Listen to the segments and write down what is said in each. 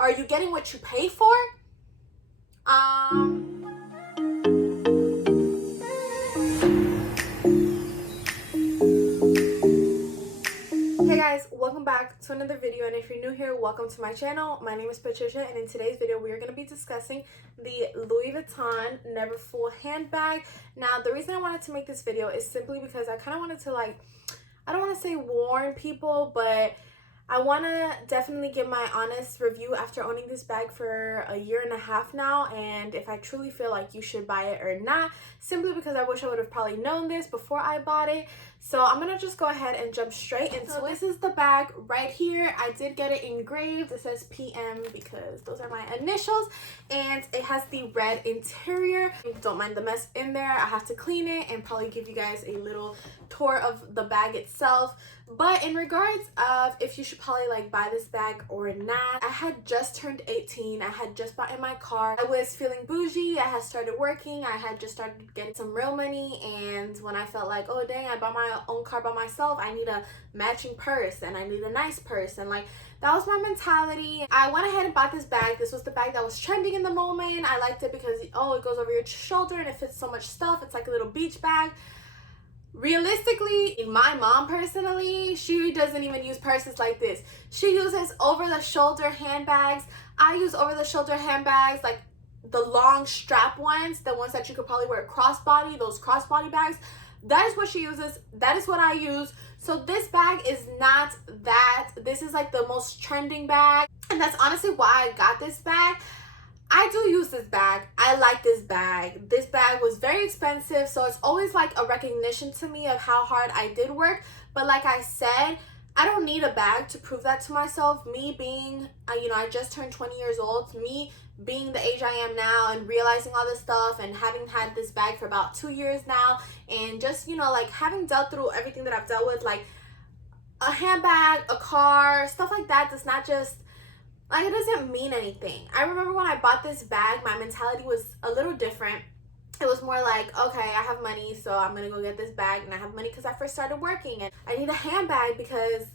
are you getting what you pay for? Hey guys, welcome back to another video, and if you're new here, welcome to my channel. My name is Patricia, and in today's video we are going to be discussing the Louis Vuitton Neverfull handbag. Now, the reason I wanted to make this video is simply because I kind of wanted to, I don't want to say warn people, but I want to definitely give my honest review after owning this bag for a year and a half now, and if I truly feel like you should buy it or not, simply because I wish I would have probably known this before I bought it. So I'm going to just go ahead and jump straight into it. This is the bag right here. I did get it engraved. It says PM because those are my initials, and it has the red interior. Don't mind the mess in there. I have to clean it and probably give you guys a little tour of the bag itself. But in regards of if you should probably buy this bag or not, I had just turned 18. I had just bought in my car. I was feeling bougie. I had started working. I had just started getting some real money, and when I felt like, oh dang, I bought my own car by myself, I need a matching purse and I need a nice purse, and that was my mentality. I went ahead and bought this bag. This was the bag that was trending in the moment. I liked it because it goes over your shoulder and it fits so much stuff. It's like a little beach bag. Realistically, my mom personally, she doesn't even use purses like this. She uses over-the-shoulder handbags. I use over-the-shoulder handbags, like the long strap ones, the ones that you could probably wear crossbody, those crossbody bags. That is what she uses. That is what I use. So this bag is not that. This is like the most trending bag, and that's honestly why I got this bag. I do use this bag. I like this bag. This bag was very expensive, so it's always like a recognition to me of how hard I did work. But like I said, I don't need a bag to prove that to myself. Me being, I just turned 20 years old. Me being the age I am now and realizing all this stuff and having had this bag for about 2 years now, and just, having dealt through everything that I've dealt with, like a handbag, a car, stuff like that does not just, it doesn't mean anything. I remember when I bought this bag, my mentality was a little different. It was more like, okay, I have money, so I'm gonna go get this bag, and I have money because I first started working, and I need a handbag because,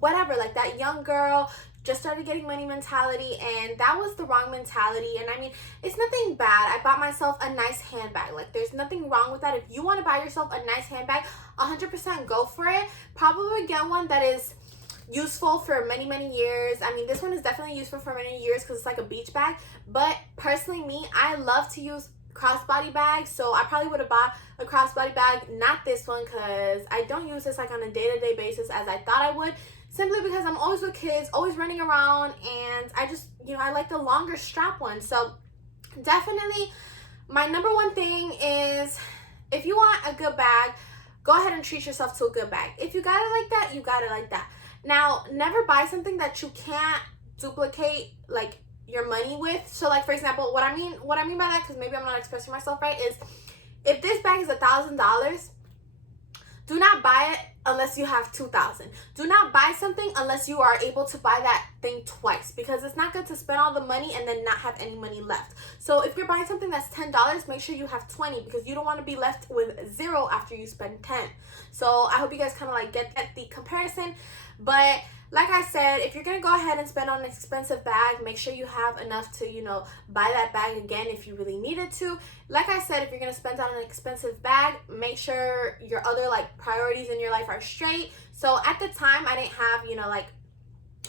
whatever, like that young girl just started getting money mentality, and that was the wrong mentality. And I mean, it's nothing bad. I bought myself a nice handbag. There's nothing wrong with that. If you want to buy yourself a nice handbag, 100% go for it. Probably get one that is useful for many years. I mean, this one is definitely useful for many years because it's like a beach bag. But personally, me, I love to use crossbody bags, so I probably would have bought a crossbody bag, not this one, because I don't use this on a day-to-day basis as I thought I would, simply because I'm always with kids, always running around, and I just, I like the longer strap one. So definitely my number one thing is, if you want a good bag, go ahead and treat yourself to a good bag. If you got it like that, you got it like that. Now, never buy something that you can't duplicate your money with. So for example, what I mean by that, because maybe I'm not expressing myself right, is if this bag is $1,000, do not buy it unless you have $2,000. Do not buy something unless you are able to buy that thing twice, because it's not good to spend all the money and then not have any money left. So if you're buying something that's $10, make sure you have 20, because you don't want to be left with 0 after you spend 10. So I hope you guys kind of get the comparison. But like I said, if you're gonna go ahead and spend on an expensive bag, make sure you have enough to, buy that bag again if you really needed to. Like I said, if you're gonna spend on an expensive bag, make sure your other priorities in your life are straight. So at the time, I didn't have,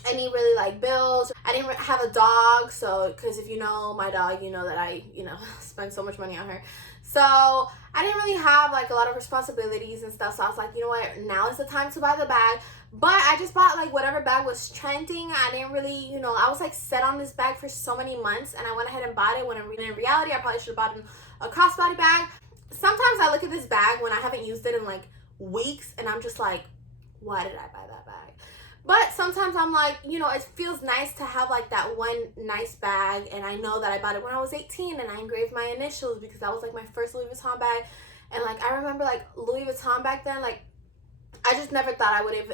any really bills. I didn't have a dog, so because if you know my dog, you know that I spend so much money on her. So I didn't really have a lot of responsibilities and stuff. So I was like, you know what, now is the time to buy the bag. But I just bought whatever bag was trending. I didn't really, I was set on this bag for so many months, and I went ahead and bought it when in reality I probably should have bought a crossbody bag. Sometimes I look at this bag when I haven't used it in weeks, and I'm just like, why did I buy that bag? But sometimes I'm like, it feels nice to have that one nice bag, and I know that I bought it when I was 18, and I engraved my initials because that was my first Louis Vuitton bag. And I remember Louis Vuitton back then, I just never thought I would have,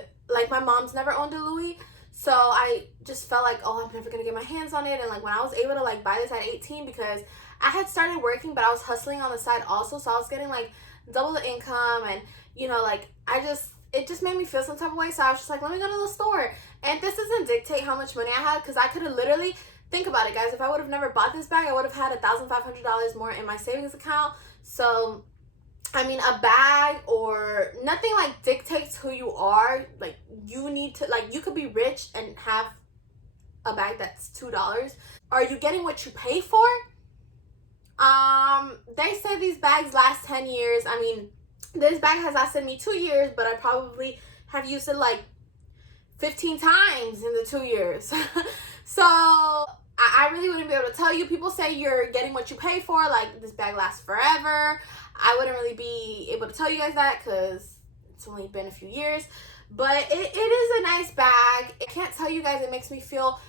my mom's never owned a Louis, so I just felt oh, I'm never gonna get my hands on it. And when I was able to buy this at 18, because I had started working, but I was hustling on the side also, so I was getting double the income, and it just made me feel some type of way. So I was just let me go to the store. And this doesn't dictate how much money I had, because I could have literally think about it, guys. If I would have never bought this bag, I would have had $1,500 more in my savings account. So I mean, a bag or nothing like dictates who you are. Like, you need to, like, you could be rich and have a bag that's $2. Are you getting what you pay for? They say these bags last 10 years. I mean, this bag has lasted me 2 years, but I probably have used it like 15 times in the 2 years. So I really wouldn't be able to tell you. People say you're getting what you pay for, like this bag lasts forever. I wouldn't really be able to tell you guys that because it's only been a few years. But it is a nice bag. I can't tell you guys, it makes me feel,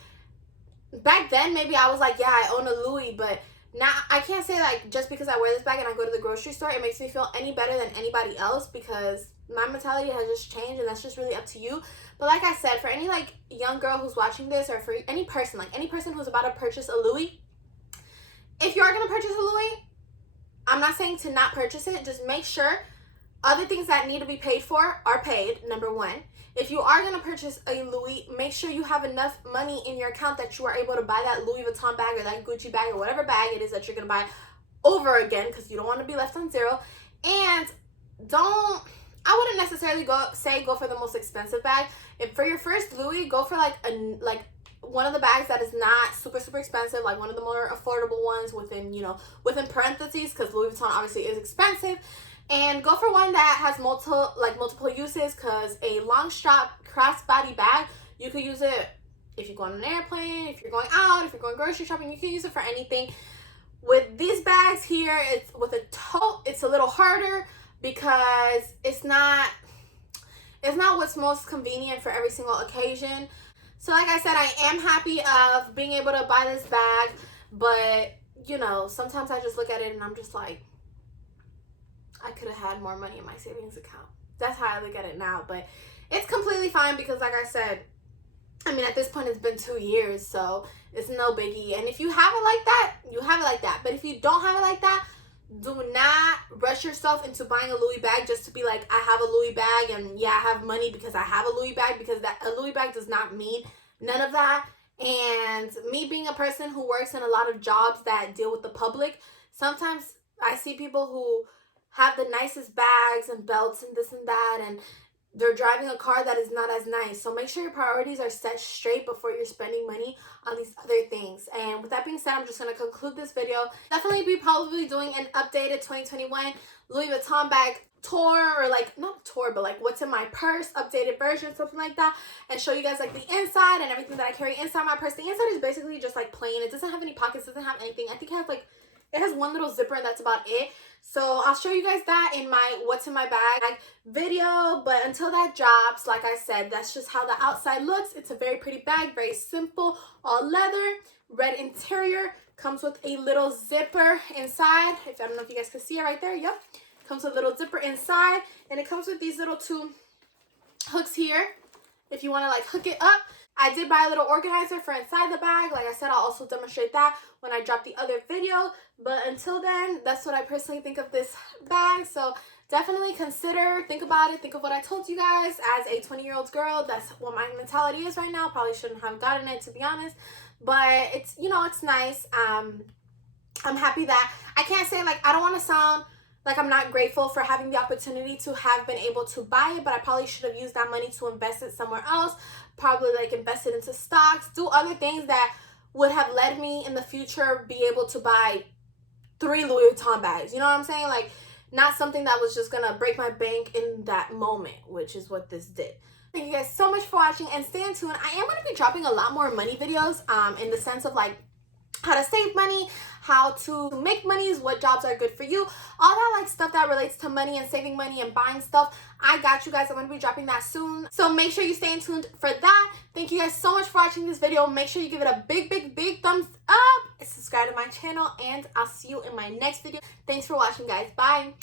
back then maybe I was like, yeah, I own a Louis, but now I can't say like just because I wear this bag and I go to the grocery store, it makes me feel any better than anybody else, because my mentality has just changed, and that's just really up to you. But like I said, for any like young girl who's watching this, or for any person, like any person who's about to purchase a Louis, if you are going to purchase a Louis, I'm not saying to not purchase it. Just make sure other things that need to be paid for are paid, number one. If you are going to purchase a Louis, make sure you have enough money in your account that you are able to buy that Louis Vuitton bag or that Gucci bag or whatever bag it is that you're going to buy over again, because you don't want to be left on zero. And I wouldn't necessarily go for the most expensive bag. If for your first Louis, go for like one of the bags that is not super expensive, like one of the more affordable ones within parentheses, because Louis Vuitton obviously is expensive. And go for one that has multiple uses, because a long strap crossbody bag, you could use it if you go on an airplane, if you're going out, if you're going grocery shopping, you can use it for anything. With these bags here, it's with a tote, it's a little harder because it's not what's most convenient for every single occasion. So like I said, I am happy of being able to buy this bag, but sometimes I just look at it and I'm just like, I could have had more money in my savings account. That's how I look at it now. But it's completely fine, because like I said, I mean, at this point it's been 2 years, so it's no biggie. And if you have it like that, you have it like that. But if you don't have it like that, do not rush yourself into buying a Louis bag just to be like, I have a Louis bag and yeah, I have money because I have a Louis bag, because a Louis bag does not mean none of that. And me being a person who works in a lot of jobs that deal with the public, sometimes I see people who have the nicest bags and belts and this and that, and they're driving a car that is not as nice. So make sure your priorities are set straight before you're spending money on these other things. And with that being said, I'm just going to conclude this video. Definitely be probably doing an updated 2021 Louis Vuitton bag tour, or like not tour, but like what's in my purse, updated version, something like that, and show you guys like the inside and everything that I carry inside my purse. The inside is basically just like plain. It doesn't have any pockets, doesn't have anything. I think it has one little zipper, and that's about it. So I'll show you guys that in my what's in my bag video. But until that drops, like I said, that's just how the outside looks. It's a very pretty bag, very simple, all leather, red interior, comes with a little zipper inside. I don't know if you guys can see it right there. Yep, comes with a little zipper inside, and it comes with these little 2 hooks here if you want to like hook it up. I did buy a little organizer for inside the bag. Like I said, I'll also demonstrate that when I drop the other video. But until then, that's what I personally think of this bag. So definitely think about it. Think of what I told you guys. As a 20-year-old girl, that's what my mentality is right now. Probably shouldn't have gotten it, to be honest. But it's, it's nice. I'm happy that I can't say, like, I don't want to sound like I'm not grateful for having the opportunity to have been able to buy it, but I probably should have used that money to invest it somewhere else. Probably like invest it into stocks, do other things that would have led me in the future be able to buy 3 Louis Vuitton bags. You know what I'm saying? Like, not something that was just gonna break my bank in that moment, which is what this did. Thank you guys so much for watching, and stay tuned. I am going to be dropping a lot more money videos in the sense of like how to save money, how to make money, what jobs are good for you, all that like stuff that relates to money and saving money and buying stuff. I got you guys. I'm going to be dropping that soon, so make sure you stay tuned for that. Thank you guys so much for watching this video. Make sure you give it a big thumbs up, subscribe to my channel, and I'll see you in my next video. Thanks for watching, guys. Bye.